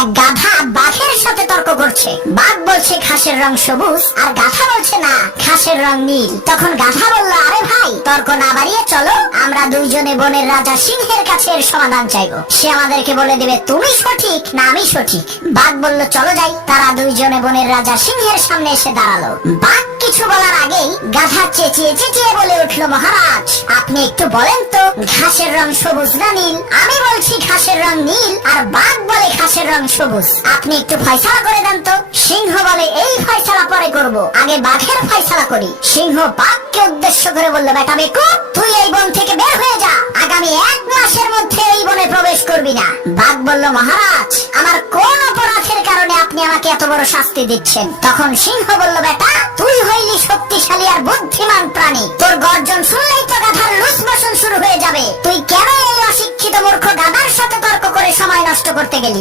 এক গাধা বাঘের সাথে তর্ক করছে। বাঘ বলছে, ঘাসের রং সবুজ। আর গাধা বলছে, না, ঘাসের রং নীল। তখন গাধা বলল, আরে ভাই, তর্ক না বাড়িয়ে চলো। আমরা দুইজনে বনের রাজা সিংহের কাছে এর সমাধান চাইব। সে আমাদেরকে বলে দেবে, তুমি সঠিক না আমি সঠিক? বাঘ বলল, চলো যাই। তারা দুইজনে বনের রাজা সিংহের সামনে এসে দাঁড়াল। বাঘ কিছু বলার আগেই গাধা চেঁচিয়ে চেঁচিয়ে বলে উঠল, মহারাজ, আপনি একটু বলেন ঘাসের রং সবুজ না নীল? আমি বলছি ঘাসের রং নীল আর বাঘ বলে ঘাসের রং সবুজ। আপনি একটু ফয়সালা করে দেন তো। সিংহ বলে এই ফয়সালা পরে করব। আগে বাঘের ফয়সালা করি। সিংহ বাঘকে উদ্দেশ্য করে বলল, বেটা বেকু, তুই এই বন থেকে বের হয়ে যা। আগামী এক মাসের মধ্যে এই বনে প্রবেশ করবি না। বাঘ বলল, মহারাজ, আমার কোন অপরাধের কারণে আপনি আমাকে এত বড় শাস্তি দিচ্ছেন? তখন সিংহ বলল, বেটা, তুই হইলি শক্তিশালী আর বুদ্ধিমান প্রাণী। তোর গর্জন নষ্ট করতে গেলি।